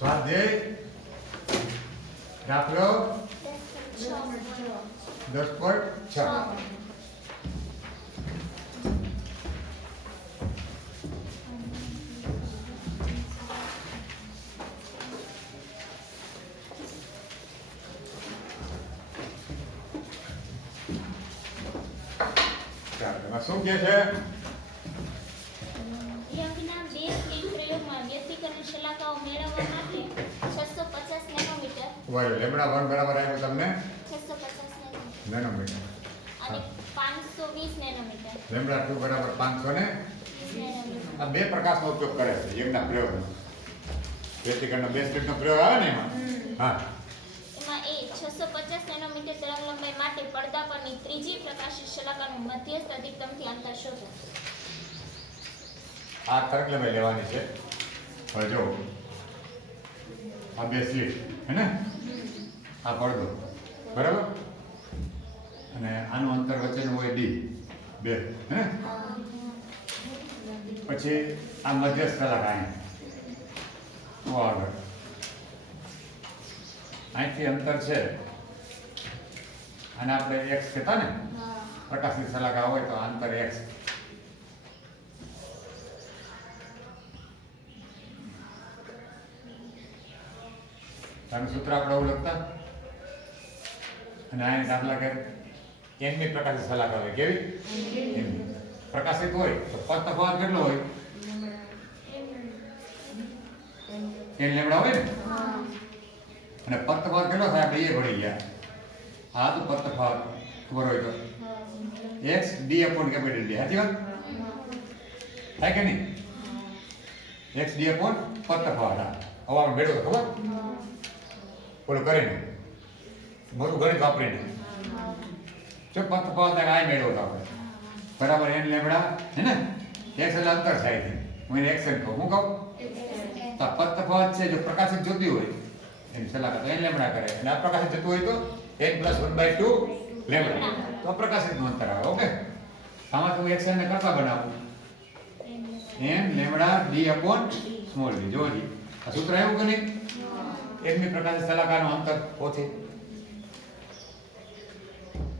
સ્વાધ્યાય દાખલો 10.6 શું કે છે? યજ્ઞના 2 સ્લીપ પ્રયોગમાં વ્યતિકરણ શલાકાઓ મેળવવા માટે 650 નેનોમીટર વાય લેમડા 1 બરાબર આવ્યું તમને 650 નેનોમીટર અને 520 નેનોમીટર લેમડા 2 બરાબર 500 ને 20 નેનોમીટર. આ બે પ્રકાશનો ઉપયોગ કરે છે યજ્ઞના પ્રયોગમાં. વ્યતિકરણનો 2 સ્લીપનો પ્રયોગ આવે ને એમાં હા એમાં એ 650 નેનોમીટર તરંગ લંબાઈ માટે પડદા પરની ત્રીજી પ્રકાશિત શલાકાનું મધ્યસ્થ અધિકતમથી અંતર શોધો. આ તરંગ લંબાઈ લેવાની છે. હવે જો આ બે સ્લીપ હે ને આ પડદો બરાબર અને આનું અંતર વચ્ચેનું હોય ડી 2 હે ને પછી આ મધ્યસ્થ કલાક અહીં આગળ અહીંથી અંતર છે અને આપણે x કહેતા ને પ્રકાશની સલાકા હોય તો અંતર x. સૂત્ર આપણે એવું લખતા અને આ દાખલા કે એમની પ્રકાશની સલાકા હોય કેવી એમની પ્રકાશિત હોય તો પદ તફાવત કેટલો હોય n લેમડા હોય ને અને પદ તફાવત કેટલો થાય આપણે એ ભણી ગયા. આ તો પદ તફાવત ખબર હોય તો x d upon capital D સાચી વાત થાય કે નહીં? x d upon પદ તફાવત હવે આપણે મેળવો તો ખબર બોલો કરીને મોટું ગણિત વાપરીને જો પદ તફાવત આ મેળવો તો આપણે બરાબર n લેમડા હે ને x એટલે અંતર થાય છે હું એને x કહું હું કહું તો પદ તફાવત છે જો પ્રકાશિત જોતી હોય એમ સલાહ તો n લેમડા કરે અને અપ્રકાશિત જતું હોય તો n + 1/2 લેમડા તો અપ્રકાશિતનું અંતર આવે. ઓકે આમાં તો x ને કરતા બનાવું n lambda d upon small d. જોજી આ સૂત્ર આવ્યું કે નહીં? એમની પ્રકાશિત સલાહકારનું અંતર ઓછી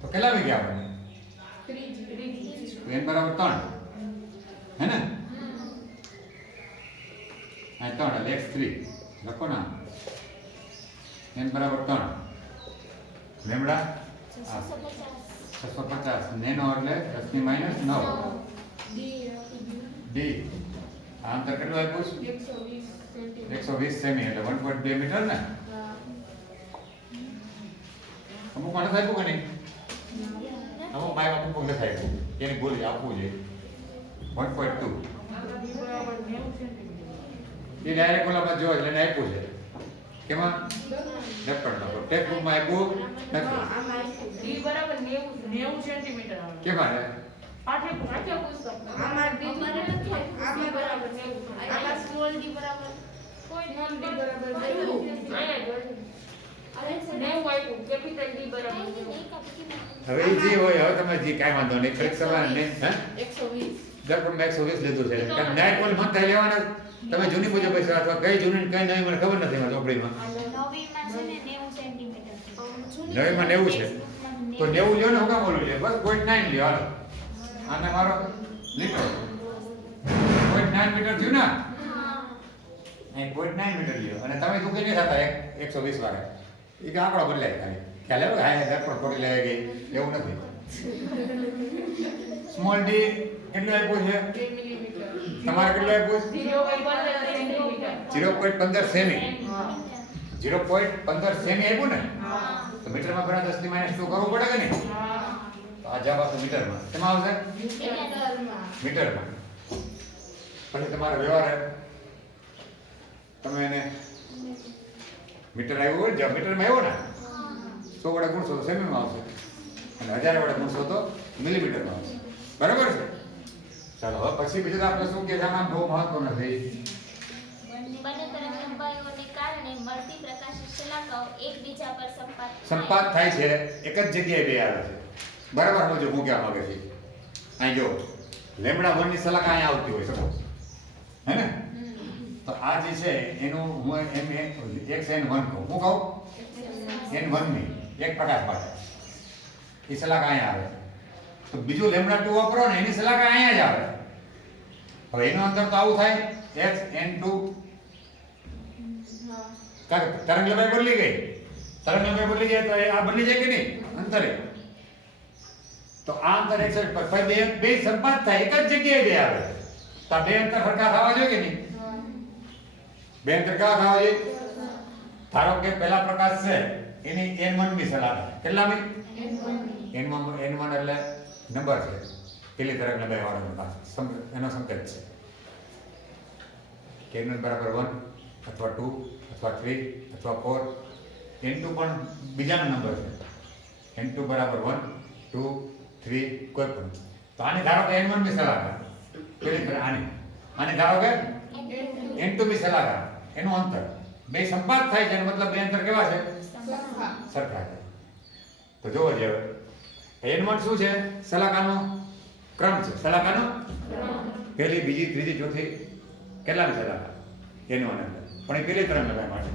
તો કેટલા આવી ગયા આપણે n બરાબર 3 હે ને આ 3 એટલે x3 લખો ના n બરાબર 3 લેમડા 650 નેનો એટલે 10 ની -9 d આ અંતર કેટલું આપ્યું છે 120 સેમી એટલે 1.2 મીટર ને અમુક માણસ આપ્યું કે નહીં? અમુક બાય અમુક લખાય એની બોલી આપવું જોઈએ 1.2 એ ડાયરેક્ટ ઓલામાં જો એટલે એને આપ્યું છે કેમાં લેફ્ટમાં તો ટેક્સ્ટબુકમાં આપ્યું નથી D બરાબર 90 સેન્ટીમીટર આવે. કેમાં રે પાઠ્ય પુસ્તક આમાં D બરાબર 90 આમાં સ્મોલ d બરાબર કોઈ સ્મોલ d બરાબર 90 આપ્યું કેપિટલ D બરાબર 90. હવે ઈ જે હોય હવે તમે જે કાંઈ વાંધો નહીં પરીક્ષામાં ને હે 120 દર પર 120 લીધું છે કારણ નાઇટ બોલ મત થાય લેવાના તમે જૂની મુજબ પૈસા અથવા કઈ જૂની કઈ નહીં મને ખબર નથી મારી ચોપડીમાં નવીમાં છે ને 90 સેન્ટીમીટર નવીમાં 90 છે તો 90 લ્યો ને હું કામ બોલું લે બસ 0.9 લ્યો હાલો આને મારો લીટર 0.9 મીટર થયું ને અહીં 0.9 મીટર લ્યો અને તમે તું કઈ નહીં થતા 120 વાળા એ કે આંકડો બદલાય ખાલી ખ્યાલ આવ્યો હા દર પર થોડી લઈ ગઈ એવું નથી. સ્મોલ ડી કેટલું આપ્યું છે 2 મિલીમીટર તમારે કેટલું આપ્યું છે 0.15 સેન્ટીમીટર 0.15 સેમી હા 0.15 સેમી આપ્યું ને હા તો મીટરમાં ઘણા 10 ની -2 કરવું પડે કે નહીં? હા તો આ જવાબ આવશે મીટરમાં. કેમાં આવશે? મીટરમાં. પછી તમારો વ્યવહાર તમે એને મીટર આવ્યું હોય જ્યાં મીટરમાં આવ્યો ને 100 વડે ગુણશો તો સેમીમાં આવશે અને 1000 વડે ગુણશો તો મિલીમીટરમાં આવશે. બરાબર છે? ચાલો હવે પછી બીજું તો આપણે શું કે છે આમાં બહુ મહત્વ નથી. બંને તરંગ લંબાઈઓને કારણે મળતી પ્રકાશિત શલાકાઓ એકબીજા પર સંપાત થાય છે એક જ જગ્યાએ બે આવે છે. બરાબર સમજો હું કહેવા માંગે છે. અહીં જો લેમડા 1 ની સલાહ અહીંયા આવતી હોય સપોઝ હે ને તો આ જે છે એનું હું એમ xn1 કહું. હું કહું n1 ની એક પ્રકાશ માટે એ સલાક અહીંયા આવે. તો બીજું λ2 વાપરો ને એની સલાક અહીંયા જ આવે. હવે એનું અંતર તો આવું થાય xn2 તરંગ લંબાઈ બદલી ગઈ. તરંગ લંબાઈ બદલી જાય તો આ બદલી જાય કે નહીં અંતરે. તો આ અંતર એક બે સંપાત થાય એક જ જગ્યાએ બે આવે. તો આ બે અંતર સરખા થવા જોઈએ કે નહીં? બે અંતર કેવા થવા જોઈએ? ધારો કે પહેલા પ્રકાશ છે એની n1 ની સલાહ કેટલામી? n1 એટલે નંબર છે. પેલી તરંગ લંબાઈ વાળો પ્રકાશ એનો સંકેત છે કે n1 બરાબર 1 અથવા 2 અથવા 3 અથવા 4. n2 પણ બીજાનો નંબર છે. n2 બરાબર 1 2 3 કોઈ પણ. તો આને ધારો કે n1 ની સલાહ પેલી તરફ આને ધારો કે n2 ની સલાહ એનું અંતર બે સંપાત થાય છે મતલબ બે અંતર કેવા છે? સરખા છે. તો જોવો જે n1 શું છે? સલાકાનો ક્રમ છે. સલાકાનો પહેલી બીજી ત્રીજી ચોથી કેટલામી સલાકા? n1 પણ એ પેલી તરંગ લંબાઈ માટે.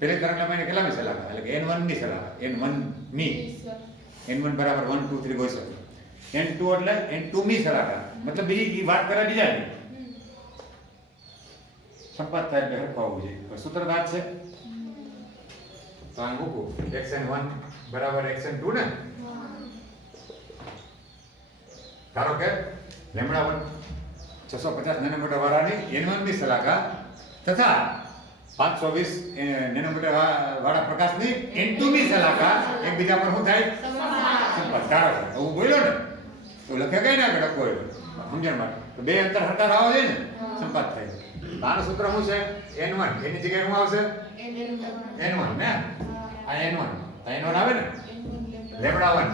પેલી તરંગ લંબાઈને કેટલામી સલાકા? એટલે કે n1 ની સલાકા. n1 ની n1 બરાબર 1 2 3 હોઈ શકે. n2 એટલે n2 ની સલાકા મતલબ બીજી વાત કરે બીજાની સંપાત થાય એટલે હરખું આવવું જોઈએ. સૂત્રધાર છે તો આ મૂકું xn1 બરાબર xn2 ને. ધારો કે λ1 650 નેનોમીટર વાળાની n1 ની સલાકા તથા 520 નેનોમીટર વાળા પ્રકાશની n2 ની સલાકા એકબીજા પર શું થાય? સંપાત. ધારો કે હું બોલ્યો ને તો લખે કઈ ના કે કોઈ સમજણ માટે તો બે અંતર સરખા થવા જોઈએ ને સંપાત થાય. આનું સૂત્ર શું છે? n1 એની જગ્યાએ શું આવશે? n1 ને આ n1 આવે ને λ1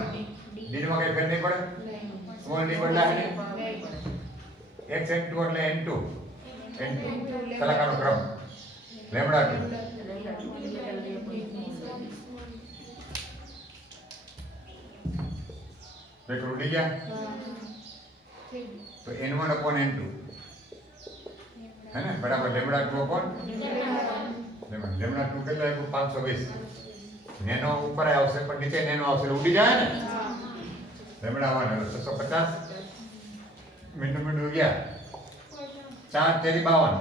બીજુમાં કઈ ફેર નહીં પડે. સ્મોલ d બદલાશે ને xn2 એટલે n2 સલાકાનો ક્રમ λ2 બેટો ઉડી ગયા તો n1 upon n2 है ना बराबर λ2 upon λ2 કેટલા આવ્યું? 520 નેનો ઉપર આવશે પણ નીચે નેનો આવશે ઉડી જાય ને λ1 650 મિનિટ ગયા 4 તેરી 52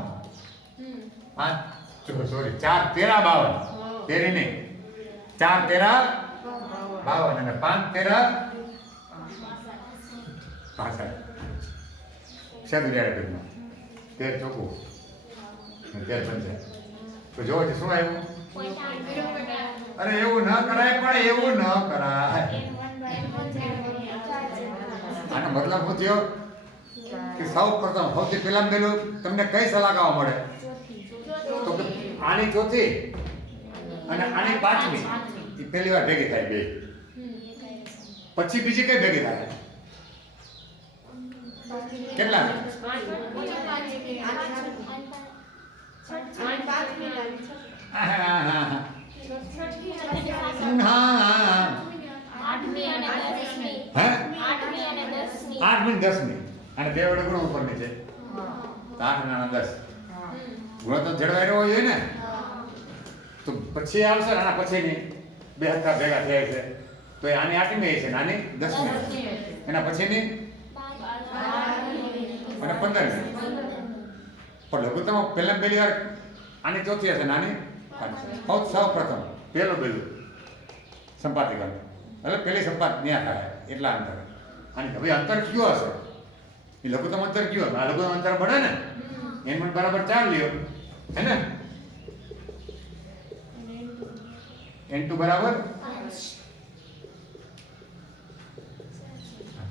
5 સોરી 4 તેરા 52 તેરી નહીં 4 તેરા 52 અને 5 તેરા 65 શેદ રહ્યા ટૂંકમાં 13 ચોખ્ખું 13 પંચા. તો જોવો છે શું આવ્યું? અરે એવું ન કરાય પણ એવું ન કરાય. આનો મતલબ શું થયો કે સૌ પ્રથમ સૌથી પહેલા પેલું તમને કઈ સલાહ મળે? તો આની ચોથી અને આની પાંચમી એ પહેલી વાર ભેગી થાય બે. પછી બીજી કઈ ભેગી થાય? કેટલા? આઠમી 10મી અને બે વડે ગુણો ઉપર નીચે 8 અને 10 ગુણો તો જળવાઈ રહ્યો જોઈએ ને. તો પછી આવશે આના પછીની બે હથા ભેગા થયા છે તો એ આની 8મી છે ને આની 10મી એના પછીની અને 15મી. પણ લઘુત્તમ પહેલા પહેલી વાર આની ચોથી હશે નાની સૌ પ્રથમ પહેલું સંપાતિકા એટલે પહેલી સંપાત ન્યા થાય એટલા અંતર. અને હવે અંતર કયો હશે? એ લઘુત્તમ અંતર કયો? આ લઘુત્તમ અંતર પડે ને n1 બરાબર 4 લ્યો હે ને n2 બરાબર 5.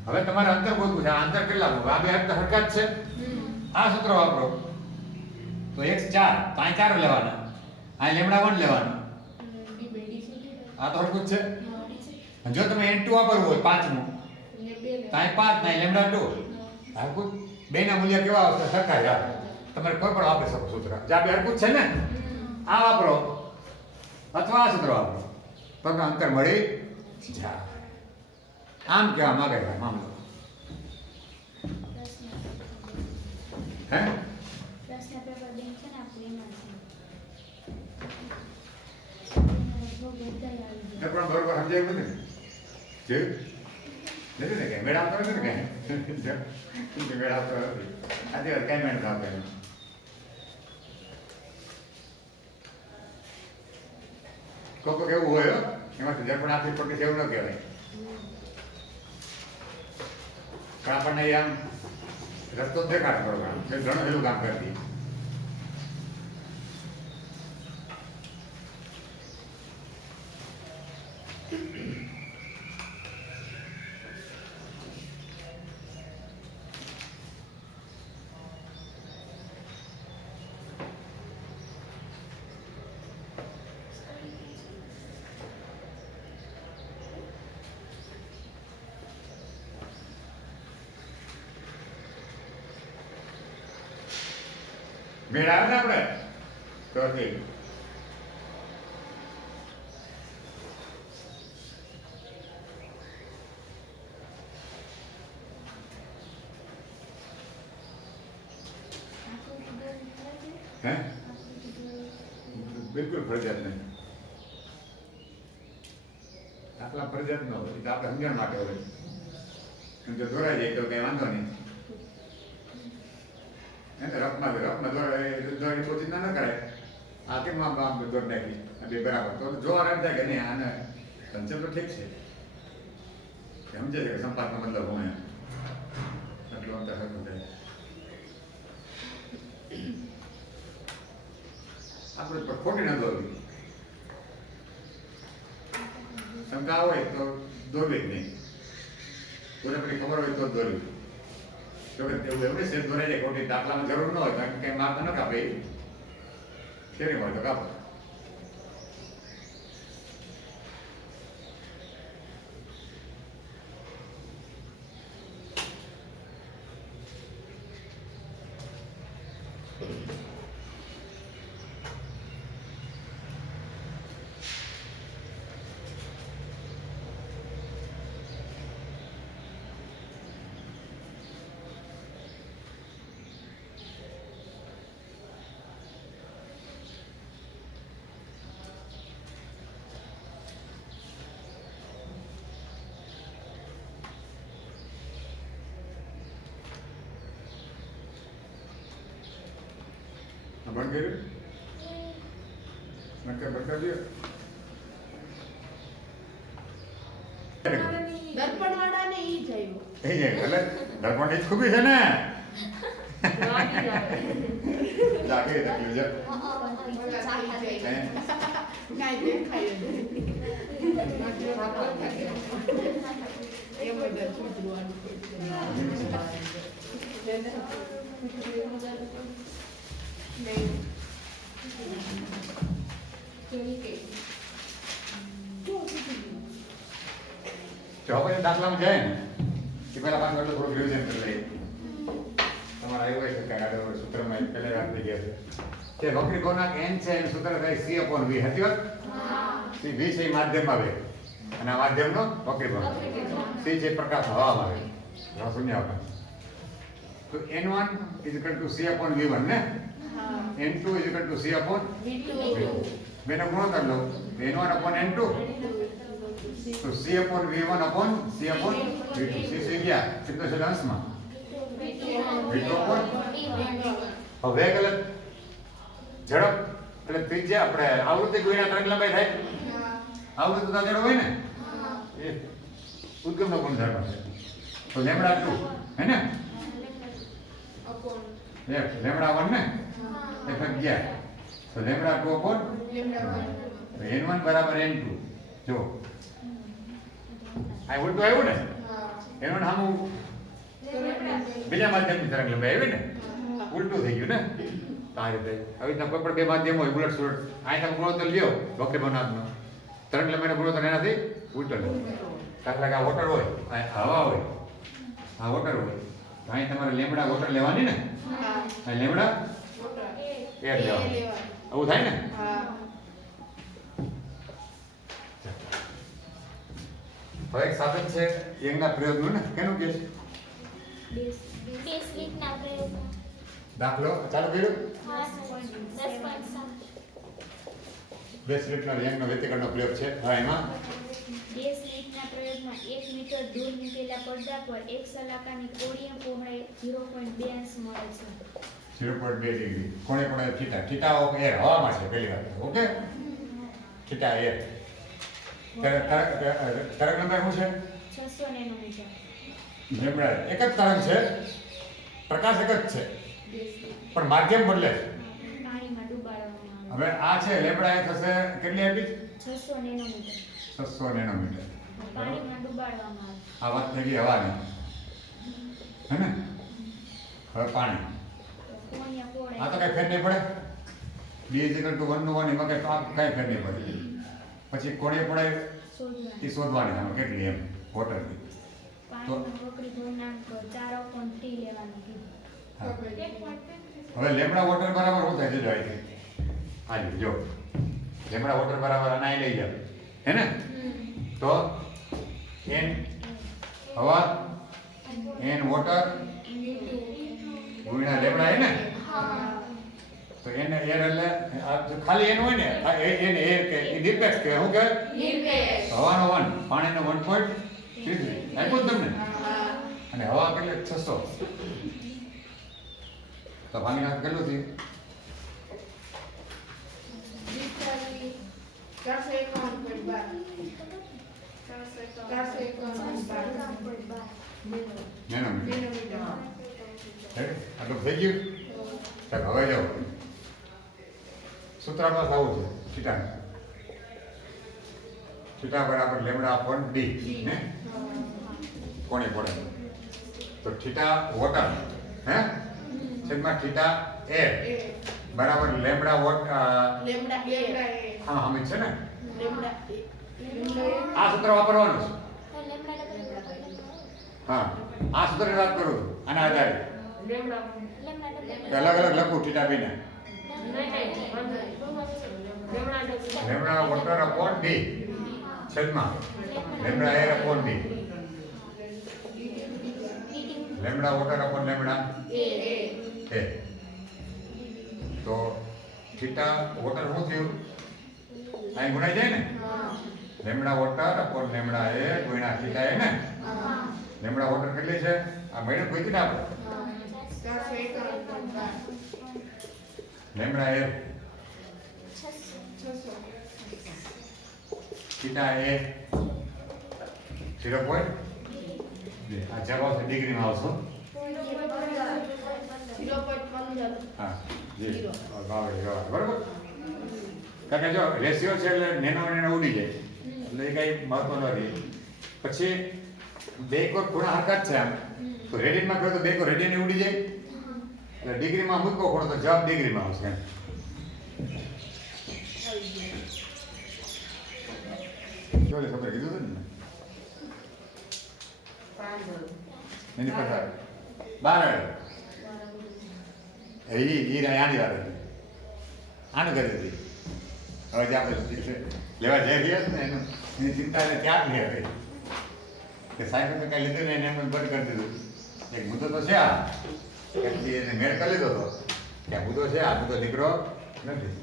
હવે તમારે અંતર ગોતવું છે. આ અંતર કેટલા? આ બે અંતર સરખા જ છે. આ સૂત્ર વાપરો તો x4 તો અહીં 4 લેવાના અહીં λ1 લેવાનું. આ તો સરખું જ છે. જો તમે n2 વાપરવું હોય 5 નું તો અહીં 5 નહીં λ2 સરખું બેના મૂલ્ય કેવા આવશે? સરખા જ આવે. તમારે કોઈ પણ વાપરી શકો સૂત્ર. જે આ બે સરખું જ છે ને આ વાપરો અથવા આ સૂત્ર વાપરો તો અંતર મળી જાય. આમ કેવા માંગે છે મામલો હે? પણ બરોબર સમજાયું નથી જોયું નથી ને કઈ મેળ આવતો નથી ને કઈ મેળ આવતો નથી આજે કઈ મેળ આવતો એમ કોક કેવું હોય એમાંથી દર્પણ આપવી પડે છે એવું ન કહેવાય પણ આપણને આમ રસ્તો દેખાડ પ્રોગ્રામ ઘણું એવું કામ કરતી મેળ આવે ને આપણે તો ઠીક હે બિલકુલ ફરજિયાત નહીં આટલા ફરજિયાત ન હોય તો આપણે સમજણ માટે હોય એમ તો દોરાઈ જાય તો કઈ વાંધો નહીં રફમાં દોરાની કોશિશ ના કરાય આ કેમ આમ દોર નાખી બે બરાબર તો જોવા એમ થાય કે નહીં આને કન્સેપ્ટ તો ઠીક છે સમજે છે કે સંપાદનો મતલબ હું એમ એટલું અંતર હતું થાય આપણે પણ ખોટી ના દોરવી શંકા હોય તો દોરવી જ નહીં પૂરેપૂરી ખબર હોય તો દોરવી જો કે એવું એવું સેફ દોરાઈ જાય ખોટી દાખલામાં જરૂર ન હોય કારણ કે કંઈ માર્ક ન કાપે શેરી હોય તો કાપો બંધ કર્યું નક્કી બંધ કરી દો દર્પણ વાળાને ઈ જયું એ જાય એટલે દર્પણ ની ખૂબી છે ને જાગે તકલીફ છે કાઈ દેખાય એ બધા છોડવાનું નહીં જો પછી દાખલામાં જાય ને એ પહેલા પાછું એટલું થોડું રિવિઝન કરી લઈએ તમારા એવું હોય છે કે આગળ સૂત્રમાં પહેલા વાત થઈ ગયા છે કે વક્રી કોના એન છે એનું સૂત્ર થાય સી અપોન વી હતી વાત સી વી છે એ માધ્યમ આવે અને આ માધ્યમનો વક્રી કોણ સી છે પ્રકાશ હવામાં આવે શૂન્ય અવકાશ તો n1 is equal to c upon v1 ને n2 is equal to c upon v2 મેનો ગુણોત્તર લો n1 upon n2 તો c upon v1 upon c upon v2 c છે ગયા કેટલો છે અંશમાં v2 upon હવે ગલત ઝડપ એટલે ત્રિજ્યા આપણે આવૃત્તિ ગુણ્યા તરંગ લંબાઈ થાય આવૃત્તિ તો ઝડપ હોય ને એ ઉદ્ગમનો ગુણધર્મ છે તો લેમ્ડા 2 હે ને લેમ્ડા 1 ને f ગયા તો લેમ્ડા 2 upon n1 બરાબર n2 જો આ ઉલટું આવ્યું ને n1 હામું બીજા માધ્યમની તરંગ લંબાઈ આવી ને ઉલટું થઈ ગયું ને આ રીતે આવી રીતના કોઈ પણ બે માધ્યમ હોય ઉલટ સુલટ આ તમે ગુણોત્તર લ્યો વક્ર બનાવનો તરંગ લંબાઈનો ગુણોત્તર એનાથી ઉલટો લે દાખલા કે આ વોટર હોય આ હવા હોય આ વોટર હોય તો અહીં તમારે લેમ્ડા વોટર લેવાની ને આ લેમ્ડા એર લેવાની આવું થાય ને હવે એક સાધન છે યંગના પ્રયોગનું ને કેનું કે છે બે સ્લિટના પ્રયોગમાં દાખલો ચાલુ કર્યું. હા સર 10.7 બે સ્લિપનો યંગનો વ્યતિકરણનો પ્રયોગ છે. હા, એમાં 2 સ્લિપના પ્રયોગમાં 1 મીટર દૂર મૂકેલા પડદા પર એક સલાકાની કોણીય પહોળાઈ 0.2 અંશ મળે છે. 0.2 ડિગ્રી કોણે કોણે થીટા ઓફ એર હવામાં છે પહેલી વાત. Okay, theta air. તરંગ લંબાઈ શું છે? 600 નેનોમીટર. લેમ્બડા એક જ તરંગ છે, પ્રકાશ એક જ છે, પણ માધ્યમ બદલે છે. પાણીમાં ડુબાડવામાં આવે. હવે આ છે લેમ્બડા એ થશે કેટલી આપી? 600 નેનોમીટર. 600 નેનોમીટર. પાણીમાં ડુબાડવામાં આવે. આ વાત થઈ ગઈ હવાની, હે ને? હવે પાણી. કોણીય આ તો પહોળાઈ કઈ ફેર નહીં પડે. b = 1 નું 1 એમાં કઈ ફેર નહીં પડે. પછી કોણે પડે શોધવાની. એ શોધવાની આમાં કેટલી એમ વોટરની. પાણીનો વક્રી ભગ્નાંક 4.t લેવાનું કીધું. હા. 1.33 હવે લેમ્બડા વોટર બરાબર શું થાય જોજો અહીંથી. હાજી જો લેમ્બડા વોટર બરાબર આના લઈ જાવ, હે ને? તો n હવા n વોટર ગુણ્યા લેમ્બડા, હે ને? તો n એર એટલે આ જો ખાલી n હોય ને આ n એર કે નિરપેક્ષ કે શું કહેવાય? નિરપેક્ષ. હવાનો 1 પાણીનો 1.33 આપ્યું તમને. અને હવા કેટલે 600. તો ભાંગી નાખ કેટલું થયું? 451.12 નેનોમીટર. આટલું થઈ ગયું. ચાલો હવે જાઓ. સૂત્રમાં થવું છે થીટા. થીટા બરાબર લેમ્બડા અપોન ડી, ને? કોણે પડે તો થીટા વોટર, હે, છેદમાં થીટા એર બરાબર લેમ્બડા વોટ. લેમ્બડા એ હા હમે છે ને. લેમ્બડા આ સૂત્ર વાપરવાનું છે. લેમ્બડા ડબલ હા, આ સૂત્રની વાત કરું છું. આના આધારે લેમ્બડા કે અલગ અલગ લખું થીટા બીને. લેમ્બડા વોટર અપોન ડી છેદમાં lambda air upon D. Lambda water upon lambda A A. તો થીટા વોટર શું થયું? અહીં ગુણાઈ જાય ને. Lambda water upon lambda A ગુણ્યા થીટા એ, ને? લેમ્બડા વોટર કેટલી છે? આ મહિને કોઈ ને આપણે 451.12 લેમ્બડા એ 600 થીટા એ 0. આ જવાબ આવશે ડિગ્રીમાં આવશો. 0.15 હા જી બરાબર. કારણ કે જો રેશિયો છે એટલે નેનો નેનો ઉડી જાય એટલે એ કઈ મહત્વ નથી. પછી બે કોર ખૂણા હરકત છે આમ તો રેડિયનમાં કહો તો બે કોર રેડિયન ઉડી જાય એટલે ડિગ્રીમાં મૂકો ખૂણો તો જવાબ ડિગ્રીમાં આવશે. કેવું ખબર કીધું હતું ને એની પસાર બાર ઈ આની વાત હતી. આનું કરી હતી. હવે જે આપણે લેવા જઈ રહ્યા ને એનું એની ચિંતા એને ત્યાં જ નહીં હતી કે સાહેબ કઈ લીધું ને એને એમ બંધ કરી દીધું. એક મુદ્દો તો છે આ એટલે એને મેળ કરી લીધો હતો કે આ મુદ્દો છે, આ મુદ્દો દીકરો નથી.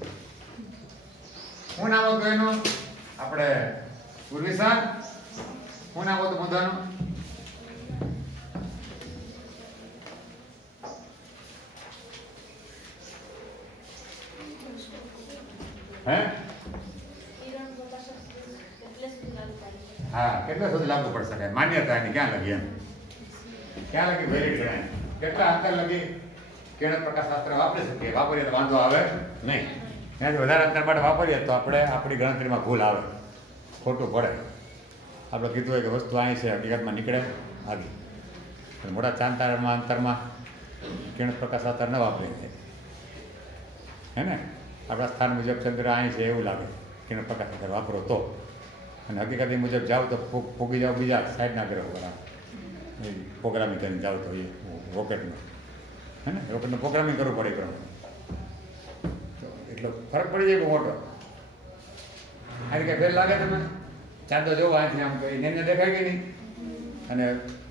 શું નામ હતું એનું? આપણે ઉર્વિશા, શું નામ હતું મુદ્દાનું? હે? હા, કેટલા સુધી લાગુ પડી શકે? માન્યતા એની ક્યાં લગી એમ? ક્યાં લગી વેલિડ ગણાય? કેટલા અંતર લગી કિરણ પ્રકાશ શાસ્ત્ર વાપરી શકીએ? વાપરીએ તો વાંધો આવે નહીં. ત્યાંથી વધારે અંતર માટે વાપરીએ તો આપણે આપણી ગણતરીમાં ભૂલ આવે, ખોટું પડે. આપણે કીધું હોય કે વસ્તુ અહીં છે, હકીકતમાં નીકળે આગળ. મોટા ચાંતારમાં અંતરમાં કિરણ પ્રકાશ શાસ્ત્ર ન વાપરીએ, હે ને? આપણા સ્થાન મુજબ ચંદ્ર અહીં છે એવું લાગે કિરણ પ્રકાશ શાસ્ત્ર વાપરો તો. અને હકીકત મુજબ જાઓ તો ફૂગી જાઓ બીજા સાઈડના ગ્રહો પર, પ્રોગ્રામિંગ કરીને જાઓ તો એ રોકેટનું, હે ને? રોકેટનું પ્રોગ્રામિંગ કરવું પડે તો એટલો ફરક પડી જાય મોટો. આની કંઈ ફેર લાગે તમે? ચાંદો જોવો અહીંથી આમ કંઈ નેને દેખાય કે નહીં? અને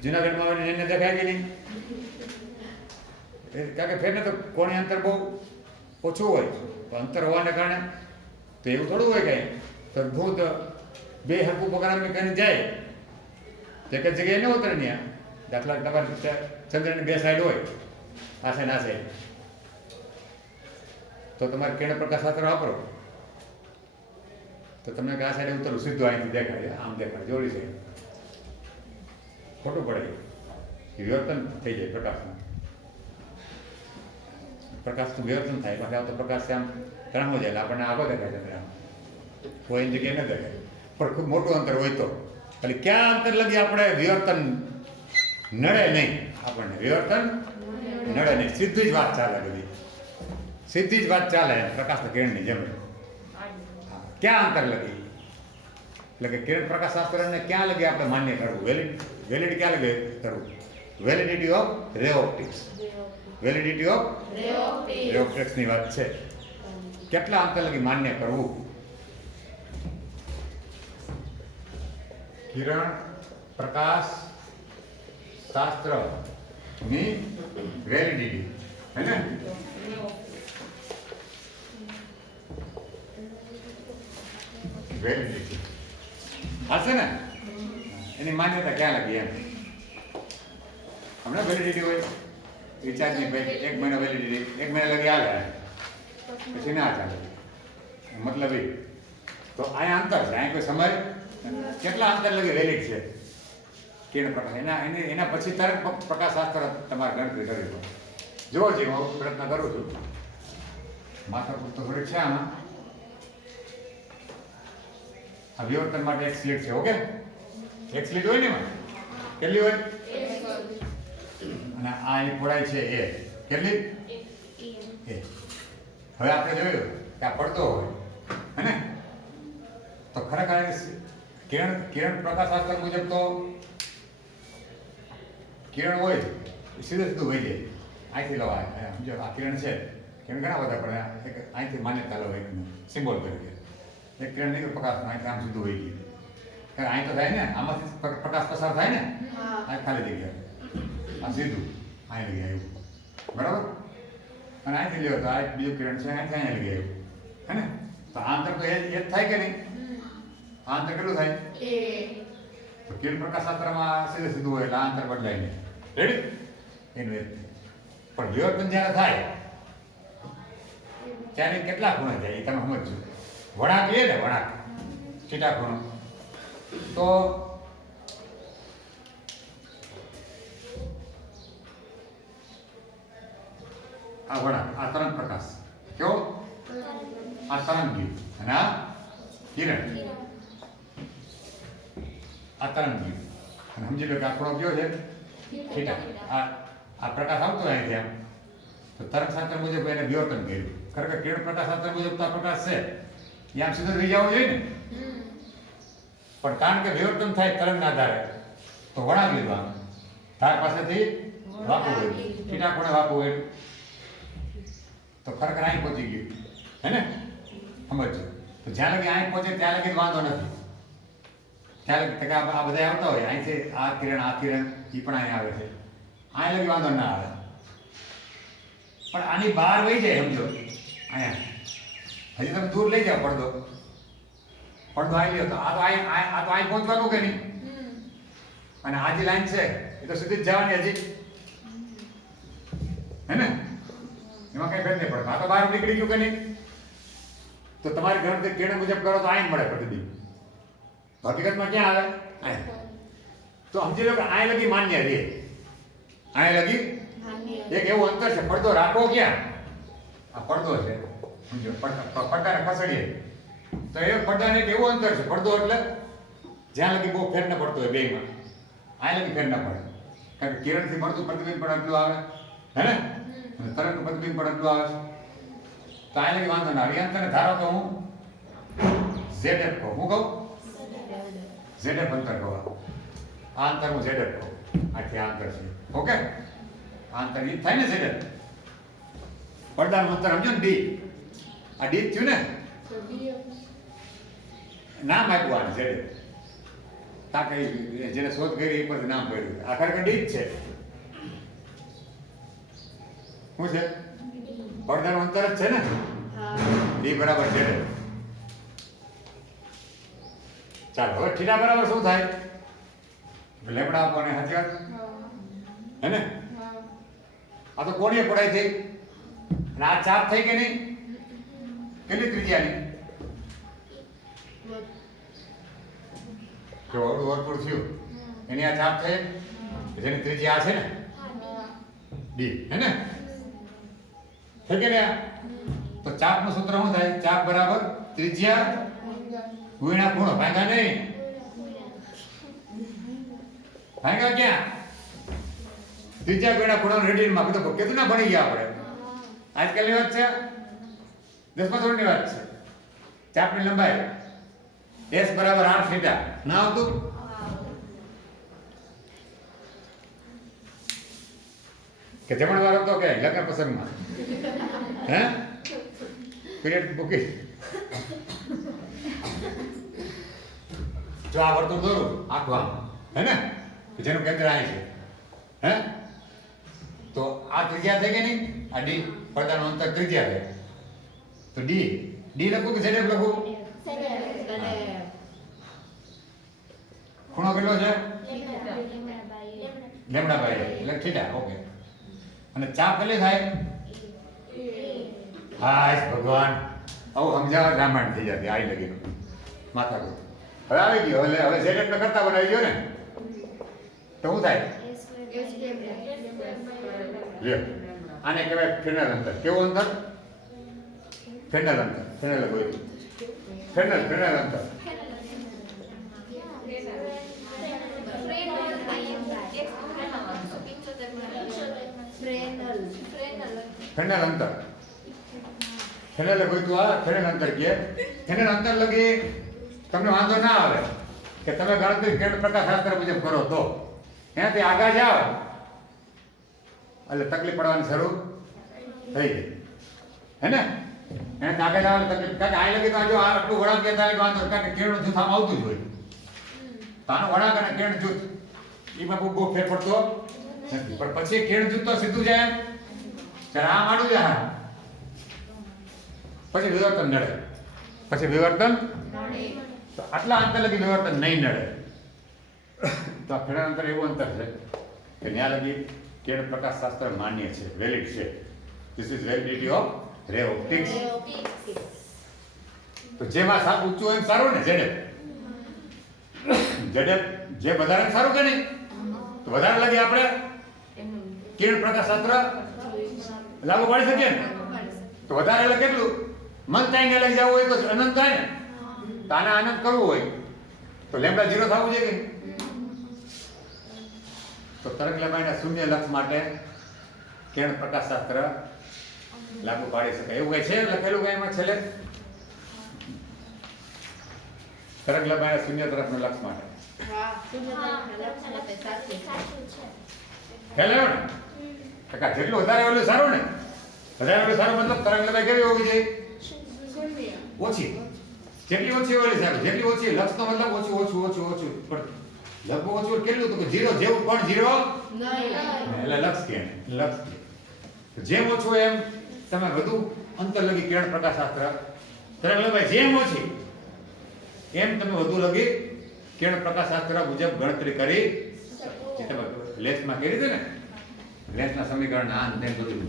જુનાગઢમાં આવીને નેને દેખાય કે નહીં? કારણ કે ફેરને તો કોણી અંતર બહુ ઓછું હોય, તો અંતર હોવાને કારણે તો એવું થોડું હોય કંઈ તો ભૂત બે હરકું પ્રોગ્રામ કરીને જાય તો એક જ જગ્યાએ ન ઉતરે ત્યાં. દાખલા તમારે ચંદ્રની બે સાઈડ હોય, આ સાઈડ આ સાઈડ, તો તમારે કિરણ પ્રકાશ શાસ્ત્ર વાપરો તો તમને આ સાઈડે ઉતરવું સીધું અહીંથી દેખાય, આમ દેખાય, જોડી છે, ખોટું પડે, એ વિવર્તન થઈ જાય પ્રકાશનું. પ્રકાશનું વિવર્તન થાય, પછી આવતો પ્રકાશ આમ ત્રામો જાય એટલે આપણને આગો દેખાય ચંદ્ર, આમ કોઈ એની જગ્યાએ ન દેખાય. પણ ખૂબ મોટું અંતર હોય તો એટલે ક્યાં અંતર લગી આપણે વિવર્તન નડે નહીં, આપણને વિવર્તન નડે નહીં, સીધી જ વાત ચાલે, બધી સીધી જ વાત ચાલે પ્રકાશના કિરણની જેમ. ક્યાં અંતર લગી એટલે કે કિરણ પ્રકાશ શાસ્ત્રને ક્યાં લગી આપણે માન્ય કરવું, વેલિડ ક્યાં લગે કરવું, વેલિડિટી ઓફ રે ઓપ્ટિક્સ, વેલિડિટી ઓફ રે ઓપ્ટિક્સની વાત છે. કેટલા અંતર લગી માન્ય કરવું કિરણ પ્રકાશ શાસ્ત્રની વેલિડિટી, હે ને? વેલિડિટી હશે ને, એની માન્યતા ક્યાં લાગી એમ. હમણાં વેલિડિટી હોય રિચાર્જની, ભાઈ 1 મહિનો વેલિડિટી, 1 મહિના લગી હાલે, પછી ના ચાલે, મતલબ એ તો અહીંયા અંતર છે, અહીંયા કોઈ સમય કેટલા અંતર લગી વેલિડ છે કિરણ પ્રકાશ, એના પછી તરત પ્રકાશ શાસ્ત્ર તમારે ગણતરી કરવી પડે. જુઓ છે, હું પ્રયત્ન કરું છું, માથા પૂરતો થોડીક છે આમાં. આ વિવર્તન માટે એક સ્લિટ છે, ઓકે? એક સ્લિટ હોય ને એમાં કેટલી હોય, અને આ એની પહોળાઈ છે એ કેટલી, એ. હવે આપણે જોયું કે આ પડતો હોય, હે ને? તો ખરેખર કિરણ પ્રકાશ શાસ્ત્ર મુજબ તો કિરણ હોય સીધું વહી જાય, અહીંથી લવાય. સમજો આ કિરણ છે, કિરણ ઘણા બધા પડે, અહીંથી માન્યતા લવાય સિમ્બોલ તરીકે. એક કિરણ નહીં પ્રકાશ અહીંથી આમ સીધું વહી ગયું, કારણ અહીં તો થાય ને, આમાંથી પ્રકાશ પસાર થાય ને, આ ખાલી જગ્યા, આ સીધું અહીં લગી આવ્યું, બરાબર? અને અહીંથી લ્યો તો આ બીજું કિરણ છે, અહીંથી અહીંયા લગી આવ્યું, હે ને? તો આ અંતર તો એ જ થાય કે નહીં? આ અંતર કેટલું થાય? તો કિરણ પ્રકાશ શાસ્ત્રમાં સીધું હોય એટલે આ અંતર બદલાય નહીં. રેડી? એનું એક. પણ વિવર્તન જ્યારે થાય ત્યારે કેટલા ખૂણા જાય એ તમે સમજજો. વળાંક લે ને, વળાંક થીટા ખૂણો, તો આ વળાંક, આ તરંગ પ્રકાશ કેવો, આ તરંગ ગયું અને આ કિરણ, આ તરંગ ગયું, અને સમજી લો કે આ ખૂણો કયો છે, થીટા. આ પ્રકાશ આવતો હોય અહીંથી આમ, તો તરંગ શાસ્ત્ર મુજબ એને વિવર્તન કર્યું. ખરેખર કિરણ પ્રકાશ શાસ્ત્ર મુજબ તો આ પ્રકાશ છે એ આમ સીધો રહી જવો જોઈએ ને, પણ કારણ કે વિવર્તન થાય તરંગના આધારે તો વળાંક લીધો, આમ ધાર પાસેથી વાપવું હોય, થીટા ખૂણે વાપવું હોય, તો ખરેખર અહીં પહોંચી ગયું, હે ને? સમજો. તો જ્યાં લગી અહીં પહોંચે ત્યાં લગી વાંધો નથી, ત્યાં લગી આ બધા આવતા હોય અહીંથી આ કિરણ એ પણ અહીં આવે છે, અહીં લગી વાંધો ના આવે. પણ આની બહાર વહી જાય, સમજો અહીંયા હજી તમે દૂર લઈ જાઓ પડદો આવી લ્યો તો આ તો અહીં પહોંચવાનું કે નહીં, અને આ જે લાઈન છે એ તો સીધી જ જવાની હજી, હે ને? એમાં કઈ ફેર નહીં પડે. આ તો બહાર નીકળી ગયું કે નહીં, તો તમારી ગણતરી કિરણ મુજબ કરો તો અહીં મળે પ્રતિબિંબ. હકીકતમાં ક્યાં આવે? અહીં. તો સમજી લો કે અહીં લગી માન્ય રહે, અહીં લગી એક એવું અંતર છે, પડદો રાખો ક્યાં, આ પડદો છે, સમજો પડદાને ખસેડીએ તો એ પડદાને એક એવું અંતર છે, પડદો એટલે જ્યાં લગી બહુ ફેર ન પડતો હોય બેમાં, અહીં લગી ફેર ન પડે, કારણ કે કિરણથી મળતું પ્રતિબિંબ પણ એટલું આવે, હે ને? અને તરંગનું પ્રતિબિંબ પણ એટલું આવે છે, તો અહીં લગી વાંધો ના આવે. એ અંતરને ધારો તો હું ZF કહું, હું કહું ZF અંતર કહું, આ અંતર હું ZF કહું, આથી આ અંતર છે, ઓકે? આ અંતર ઈ થાય ને ZF, પડદાનું અંતર સમજો ને, D. આ D થયું ને, નામ આપ્યું આને ZF, તાકે જેને શોધ કરી એ પરથી નામ પડ્યું, આ ખરેખર D જ છે. શું છે પડદાનું અંતર જ છે ને ડી બરાબર છે ચાલો હવે થીટા બરાબર શું થાય લેમડા આપવાને સાચી વાત હે ને આ તો કોણીય પડાઈ થઈ અને આ ચાપ થઈ કે નહીં કેટલી ત્રિજ્યાની જો અવળું વર્તુળ થયું એની આ ચાપ થઈ જેની ત્રિજ્યા આ છે ને ડી હે ને છે કે ને તો ચાપનું સૂત્ર શું થાય ચાપ બરાબર ત્રિજ્યા ગુણ્યા ખૂણો ભાગ્યા નહીં ભાગ્યા ક્યાં ત્રિજ્યા ગુણ્યા ખૂણો રેડિયનમાં કીધું કેટલું ના ભણી ગયા આપણે આજકાલની વાત છે 10મા ધોરણની વાત છે ચાપની લંબાઈ s બરાબર 8 થીટા ના આવતું કે જમણવાર હતો કે લગ્ન પ્રસંગમાં હે પીરિયડ બુકિંગ જો આ વર્તુળ દોરું આખું આમ હે ને જેનું કેન્દ્ર અહીં છે હે તો આ ત્રિજ્યા થઈ કે નહીં આ ડી પડદાનું અંતર ત્રિજ્યા છે તો ડી લખું કે ઝેડ લખું ખૂણો કેટલો છે લેમડા બાય એટલે થીટા ઓકે અને ચાપ કેટલી થાય હાય ભગવાન આવું સમજાવવા રામાયણ થઈ જતી આઈ લગી માથા કૂટ હવે આવી ગયો હવે ઝેડ એટલે કરતા બનાવી ગયો ને તો શું થાય લ્યો આને કહેવાય ફેનલ અંતર કેવું અંતર ફેનલ અંતર ફેનલ કોઈ ફેનલ અંતર ફેનલ અંતર ફેનલ કોઈ આ ફેનલ અંતર કે ફેનલ અંતર લગી તમને વાંધો ના આવે કે તમે ગણતરી કેન્દ્ર પ્રકાશશાસ્ત્ર મુજબ કરો તો એનાથી આગળ જાઓ એટલે તકલીફ પડવાની શરૂ થઈ ગઈ હે ને એને આગળ જવાની તકલીફ કારણ કે આ લગી તો જો આ આટલું વળાંક કહેતા એટલે વાંધો કારણ કે કેળનું જૂથ આમ આવતું જ હોય તો આનું વળાંક અને કેળ જૂથ એમાં બહુ ફેર પડતો નથી પણ પછી કેળ જૂથ તો સીધું જાય ત્યારે આમ આડું જાય પછી વિવર્તન નડે તો આટલા અંતર લગી વિવર્તન નહીં નડે તો આ ફેરલ અંતર એવું અંતર છે કે ત્યાં લગી કેળ પ્રકાશશાસ્ત્ર માન્ય છે વેલિડ છે ધીસ ઇઝ વેલિડિટી ઓફ રે ઓપ્ટિક્સ તો જેમાં સારું ઊંચું હોય એમ સારું ને ઝેડએફ જે વધારે સારું કે નહીં તો વધારે લાગે આપણે કિરણ પ્રકાશશાસ્ત્ર લાગુ પાડી શકીએ ને તો વધારે એટલે કેટલું મન થાય લઈ જવું હોય તો અનંત થાય ને તો આને આનંદ કરવું હોય તો લેમ્બડા 0 થવું જોઈએ કે તો તરંગ લંબાઈના શૂન્ય લક્ષ માટે કિરણ પ્રકાશશાસ્ત્ર લાગુ પાડી શકાય એવું કઈ છે લખેલું કઈ એમાં છેલ્લે તરંગ લંબાઈના શૂન્ય તરફના લક્ષ માટે ખ્યાલ આવ્યો ને ટકા જેટલું વધારે ઓલું સારું ને વધારે ઓલું સારું મતલબ તરંગ લંબાઈ કેવી હોવી જોઈએ ઓછી જેટલી ઓછી ઓલી સારું જેટલી ઓછી લક્ષનો મતલબ ઓછું પણ લગભગ ઓછું કેટલું તો કે 0 જેવું પણ 0 એટલે લક્ષ કે જેમ ઓછું એમ તમે વધુ અંતર લગી કિરણ પ્રકાશશાસ્ત્ર તરંગ લંબાઈ જેમ ઓછી એમ તમે વધુ લગી કિરણ પ્રકાશશાસ્ત્ર મુજબ ગણતરી કરી જે તમે લેન્સમાં કરી દે ને લેન્સના સમીકરણ આ ને બધું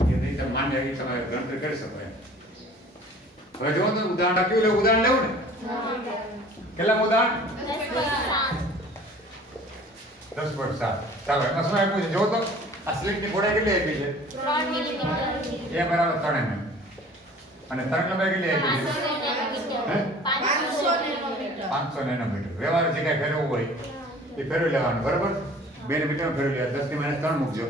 એ નહીં તમે માન્ય તમે ગણતરી કરી શકો એમ હવે જો તો ઉદાહરણ આપ્યું એટલે ઉદાહરણ લેવું ને કેટલા ઉદાહરણ 10.7 ચાલો એમાં શું આપ્યું છે જો તો આ સ્લિટની પહોળાઈ કેટલી આપી છે 3 મિલીમીટર એ બરાબર 3 mm અને તરંગ લંબાઈ કેટલી આપી છે 500 નેનોમીટર વ્યવહાર જે કઈ ફેરવવું હોય એ ફેરવી લેવાનું બરાબર 2 મીટર ફેરવી લેવા 10 ની -3 મૂકજો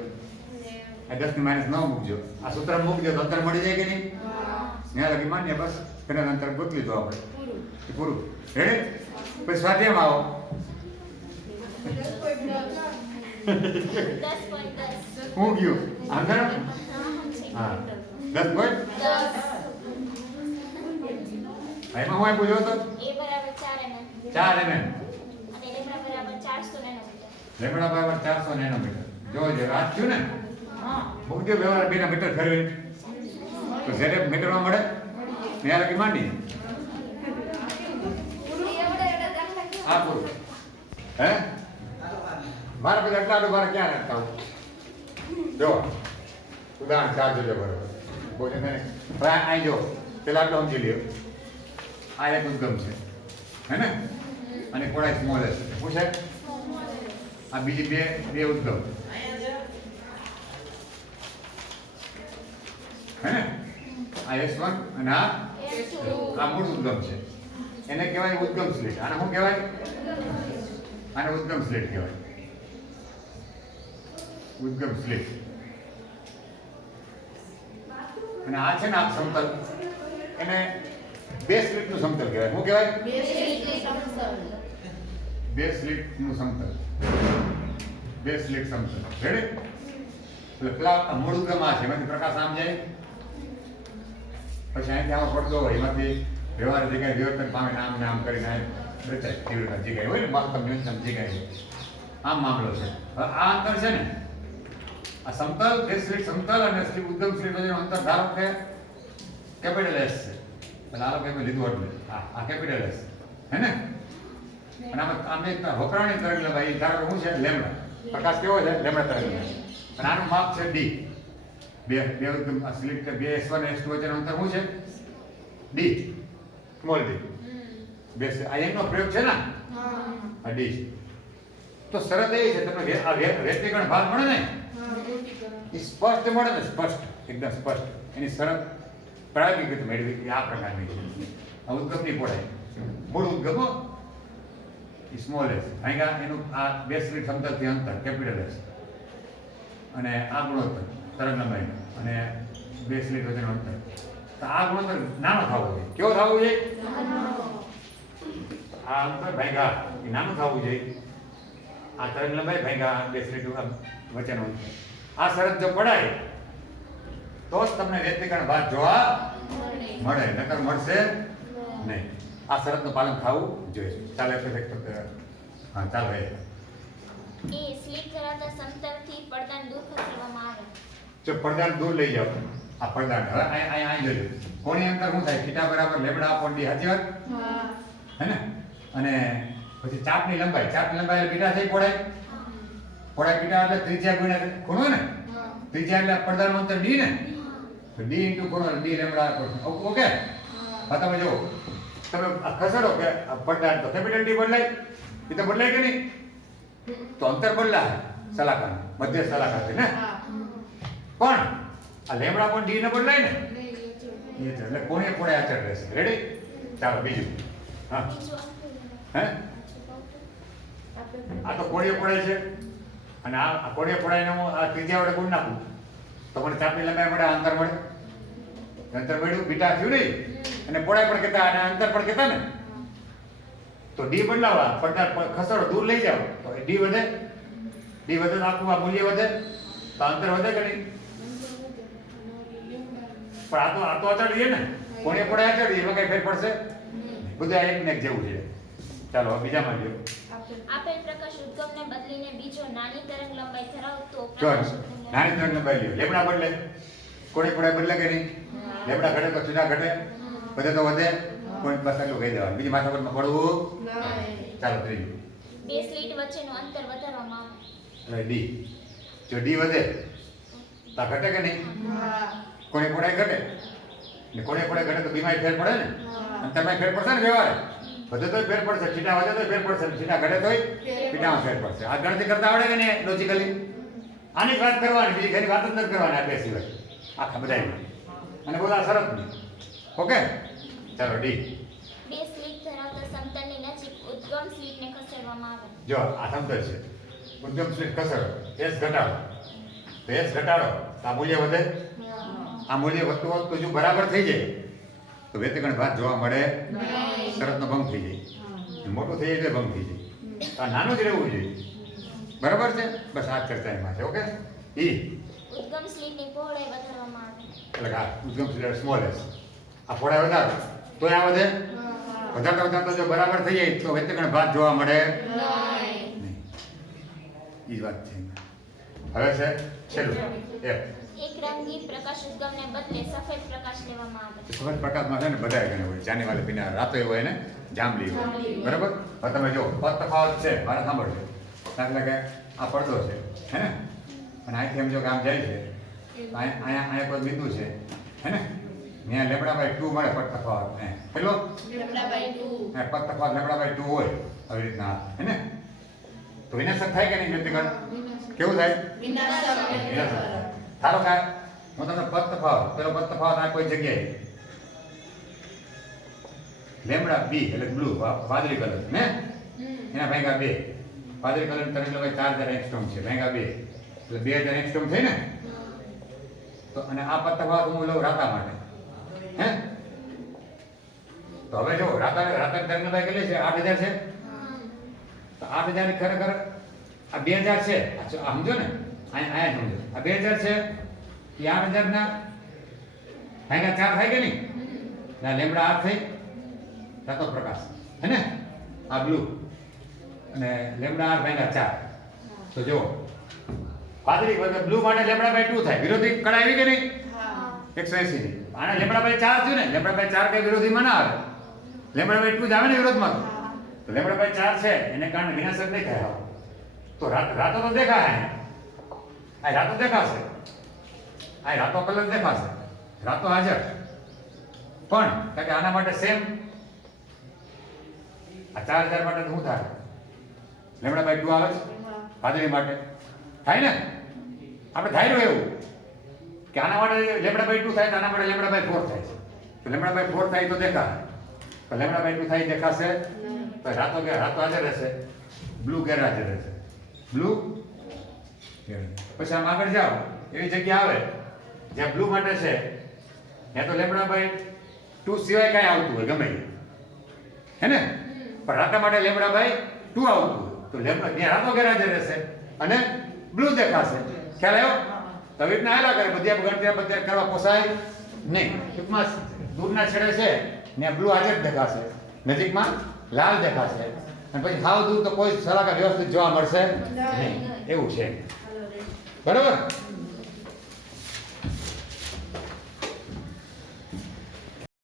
આ 10 ની -9 મૂકજો આ સૂત્ર મૂકજો તો અંતર મળી જાય કે નહીં ત્યાં લગી માન્ય બસ તેના અંતર ગોતી લીધું આપણે પૂરું રેડી પછી સ્વાધ્યાયમાં આવો 10.10 હું ગયું આંધર હા 10 પોઈન્ટ એમાં હું પૂછ્યો હતો એ બરાબર 4 4 mm mm અને લેમ્બડા બરાબર 400 નેનોમીટર લેમડા બરાબર 400 નેનોમીટર જો જે વાત થયું ને મૂકજો વ્યવહાર બેના મીટર ફેરવી તો જ્યારે મીટરમાં મળે ત્યાં લગી માંડી આ પૂરું હે મારા બધા એટલા આડું મારે ક્યાં રાખતા હું જો ઉદાહરણ 4 જોજો બરોબર બોલે ને અહીં જો પેલા આટલું સમજી લ્યો આ એક ઉદ્ગમ છે હે ને અને પહોળાઈ સ્મોલ છે શું છે આ બીજી બે ઉદ્ગમ હે ને આ S1 અને આ મૂળ ઉદ્ગમ છે એને કહેવાય ઉદ્ગમ સ્લેટ આને શું કહેવાય આને ઉદ્ગમ સ્લેટ કહેવાય ઉદ્ગમ સ્લેટ અને આ છે ને આ સમતલ એને બે સ્લિટનું સમતલ કહેવાય શું કહેવાય બે સ્લિટનું સમતલ બે સ્લિટ સમતલ રેડી એટલે પેલા મૂળ ઉદ્ગમ આ છે એમાંથી પ્રકાશ આમ જાય પછી અહીંથી આમાં પડતો હોય એમાંથી વ્યવહાર જગ્યાએ વિવર્તન પામે આમ ને આમ કરીને રચાય તીવ્રતા જગ્યાએ હોય ને મહત્તમ ન્યૂનતમ જગ્યાએ આમ મામલો છે હવે આ અંતર છે ને આ સમતલ બે સ્લિટ સમતલ અને સ્લિટ ઉદ્ગમ સ્લિટ વચ્ચેનું અંતર ધારો કે કેપિટલ S છે એટલે આ લોકો એમ લીધું એટલે આ કેપિટલ S હે ને અને આમે વપરાણી તરંગ લંબાઈ ધારો કે શું છે લેમ્ડા પ્રકાશ કેવો છે લેમ્ડા તરંગ લંબાઈ અને આનું માપ છે D બે ઉદ્ગમ આ સ્લિટ બે S1 S2 વચ્ચેનું અંતર શું છે D સ્મોલ d બે આ એનો પ્રયોગ છે ને આ D તો શરત એ છે તમને આ વ્યક્તિગણ ભાગ મળે ને એ સ્પષ્ટ મળે ને સ્પષ્ટ એકદમ સ્પષ્ટ એની શરત પ્રાયોગિક રીતે મેળવી આ પ્રકારની છે આ ઉદ્ગમની પહોળાઈ મૂળ ઉદ્ગમો એ સ્મોલ s અહીંયા એનું આ બે સ્લિટ સમતલથી અંતર કેપિટલ S અને આ ગુણોત્તર તરંગ લંબાઈ અને બે સ્લિટ વચ્ચેનું અંતર તો આ ગુણોત્તર નાનો થવો જોઈએ કેવો થવો જોઈએ આ અંતર ભાગ્યા એ નાનું થવું જોઈએ આ તરંગ લંબાઈ ભાગ્યા બે સ્લિટ વચ્ચેનું અંતર આ શરત જો પડાય તો જ તમને વ્યક્તિગણ ભાગ જોવા મળે નકર મળશે નહીં આ શરતનું પાલન થવું જોઈએ ચાલે હા ચાલો એ સ્લિટ ધરાવતા સમતલથી પડદાને દૂર ખસેડવામાં આવે જો પડદાને દૂર લઈ જાઓ આ પડદાને હવે અહીં જોજો કોણી અંતર શું થાય θ બરાબર લેમ્ડા અપોન d સાચી વાત હે ને અને પછી ચાપની લંબાઈ એટલે બીટા થઈ પહોળાઈ બીટા એટલે ત્રિજ્યા ગુણ્યા ખૂણો ને ત્રિજ્યા એટલે પડદાનું અંતર d ને તો d * ખૂણો d લેમ્ડા ઓકે હવે તમે જો તમે ખસેડો કે પડદા તો કેપિટલ D બદલાય એ તો બદલાય કે નહીં તો અંતર બદલાય સલાકાર મધ્ય સલાકાર છે ને પણ આ લેમ્ડા પણ D ને બદલાય ને એ એટલે કોણે પહોળાઈ અચળ રહેશે રેડી ચાલો બીજું હા હે આ તો કોણીય પહોળાઈ છે અને આ કોણીય પહોળાઈને હું આ ત્રિજ્યા વડે ગુણ નાખું તો મને ચાપની લંબાઈ મળે અંતર મળે અંતર મળ્યું બીટા થયું નહીં અને પહોળાઈ પણ કહેતા અને અંતર પણ કહેતા ને તો d બદલાવા પડદા ખસેડો દૂર લઈ જાઓ તો d વધે તો આખું આ મૂલ્ય વધે તો અંતર વધે કે નહીં પણ આ તો અચળ છે ને કોણે પહોળાઈ અચળ એમાં કઈ ફેર પડશે બધું આ એક ને એક જેવું છે ચાલો બીજામાં લ્યો આપેલ પ્રકાશ ઉદ્ગમને બદલીને બીજો નાની તરંગ લંબાઈ ધરાવતો જો પ્રકાશ નાની તરંગ લંબાઈ લ્યો લેમ્ડા બદલે કોણે પહોળાઈ બદલે કે નહીં લેમ્ડા ઘટે તો થીટા ઘટે વધે તો વધે કોઈ બસ એટલું કહી દેવાનું બીજી માથાપરમાં પડવું ચાલો ત્રીજું બે સ્લિટ વચ્ચેનું અંતર વધારવામાં આવે એટલે d જો d વધે તો ઘટે કે નહીં કોણે પહોળાઈ ઘટે ને કોણે પહોળાઈ ઘટે તો બીમારી ફેર પડે ને અંતરમાં ફેર પડશે ને વ્યવહાર વધે તો ફેર પડશે થીટા વધે તો ફેર પડશે થીટા ઘટે તોય થીટામાં ફેર પડશે આ ગણતરી કરતા આવડે કે નહીં લોજિકલી આની વાત કરવાની બીજી ઘણી વાત જ નથી કરવાની આ બે સિવાય આખા બધામાં અને બોલા શરત ઓકે ચાલો ડી બે સ્લિટ ધરાવતા સમતલની નજીક ઉદ્ગમ સ્લિટને ખસેડવામાં આવે જો આ સમતલ છે ઉદ્ગમ સ્લિટ ખસેડો s ઘટાડો તો s ઘટાડો તો આ મૂલ્ય વધે આ મૂલ્ય વધતું હોત તો જો બરાબર થઈ જાય તો વ્યક્તિગણ ભાગ જોવા મળે શરતનો ભંગ થઈ જાય મોટું થઈ જાય એટલે ભંગ થઈ જાય આ નાનું જ રહેવું જોઈએ બરાબર છે બસ આ ચર્ચા એમાં છે ઓકે ઈ ઉદ્ગમ સ્લિટની પહોળાઈ વધારવામાં આવે એટલે આ ઉદ્ગમ સ્લિટ સ્મોલ s આ પહોળાઈ વધારો તો આ વધે વધારતા જો બરાબર થઈ જાય તો વ્યક્તિગણ ભાગ જોવા મળે નહીં ઈ જ વાત છે હવે છે છેલ્લું F. એકરંગી પ્રકાશ ઉદ્ગમને બદલે સફેદ પ્રકાશ લેવામાં આવે છે. સફેદ પ્રકાશમાં છે ને બધાય ગણે હોય ચાની વાળી પીના રાતો હોય ને જાંબલી હોય બરાબર. હવે તમે જો પદ તફાવત છે મારે સાંભળજો એટલે કે આ પડદો છે હે ને અને અહીંથી એમ જો કે આમ જાય છે અહીંયા કોઈ બિંદુ છે હે ને ત્યાં λ/2 મળે પદ તફાવત કેટલો પદ તફાવત λ/2 હોય આવી રીતના હે ને તો વિનાશક થાય કે નહીં વ્યક્તિગત કેવું થાય વિનાશક. ધારો કે હું તમને પદ તફાવત પેલો પદ તફાવત આ કોઈ જગ્યાએ λ/b એટલે બ્લુ વાદળી કલર ને એના ભાગ્યા 2 વાદળી કલર તરફ એટલે 4000 એંગસ્ટ્રોમ છે ભાગ્યા 2 એટલે 2000 એંગસ્ટ્રોમ થઈ ને તો અને આ પદ તફાવત હું લઉં રાતા માટે હે તો હવે જો રાતા તરંગલંબાઈ કેટલી છે 8000 છે તો 8000 ની ખરેખર આ 2000 છે આ સમજો ને આયા સમજો આ 2000 છે એ 8000 ના ભાગ્યા 4 થાય કે નહીં ના λ8 થઈ રાતો પ્રકાશ હે ને આ બ્લુ અને λ8 ભાગ્યા 4 તો જો વાદળી એટલે બ્લુ માટે λ/2 થાય વિરોધી કળ આવી કે નહીં 180 ની આને λ/4 થયું ને λ/4 કઈ વિરોધીમાં ના આવે λ/2 જ આવે ને વિરોધમાં તો λ/4 છે એને કારણે વિનાશક નહીં થાય તો રાતો તો દેખાય આ રાતો દેખાશે આ રાતો કલર દેખાશે રાતો હાજર પણ કારણ કે આના માટે સેમ આ 4000 માટે શું થાય λ/2 આવે છે વાદળી માટે થાય ને આપણે ધાર્યું એવું કે આના માટે λ/2 થાય તો આના માટે λ/4 થાય છે તો λ/4 થાય તો દેખાય તો λ/2 થાય દેખાશે તો રાતો હાજર રહેશે બ્લુ ગેરહાજર રહેશે બ્લુ પછી આમ આગળ જાઓ એવી જગ્યા આવે જ્યાં બ્લુ માટે છે ત્યાં તો λ/2 સિવાય કાંઈ આવતું હોય ગમે હે ને પણ રાતા માટે λ/2 આવતું તો ત્યાં રાતો ગેરહાજર રહેશે અને બ્લુ દેખાશે ખ્યાલ આવ્યો તો આવી રીતના આયલા કરે બધી ગણતરી બધા કરવા પોસાય નહીં ટૂંકમાં દૂરના છેડે છે ત્યાં બ્લુ હાજર દેખાશે નજીકમાં લાલ દેખાશે અને પછી હાવ દૂર તો કોઈ સલાહકાર વ્યવસ્થિત જોવા મળશે નહીં એવું છે બરાબર